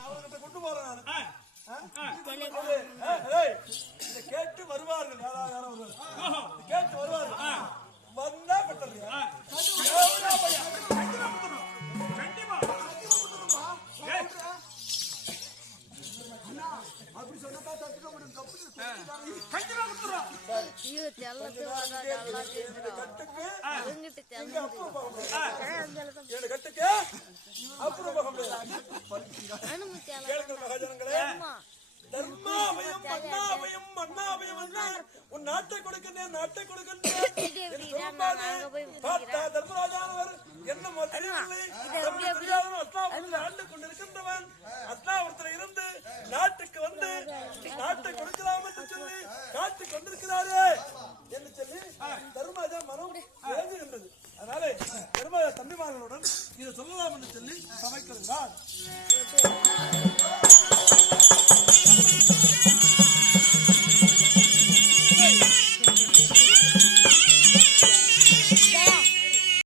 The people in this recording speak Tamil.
அவர்கிட்ட கொண்டு போறேன் கேட்டு வருவார்கள் யாரா யாரா வருவார்கள் ஓஹோ. இதை கேட்டு வருவார்கள் வந்தா பட்டலையா அப்படி சொன்னதா தட்டுக்க முடியும் கண்டிப்பா கட்டுக்கு இங்கிட்டு கேளுங்கள் மகாஜனங்களே தர்மாபயம் மன்னாபயம் மன்னாபயம் உன் நாட்டை கொடுக்கின்றேன் நாட்டை பார்த்தா தர்மராஜானவர் என்ன ஆண்டு கொண்டிருக்கின்றவன். அஸ்லாபுரத்தில் இருந்து நாட்டுக்கு வந்து நாட்டை கொடுக்கலாம் என்று சொல்லி காட்டுக்கு வந்திருக்கிறாரே என்று சொல்லி தம்பிமார்களுடன் இதை சொல்லலாம் என்று சொல்லி சமைக்கிறார்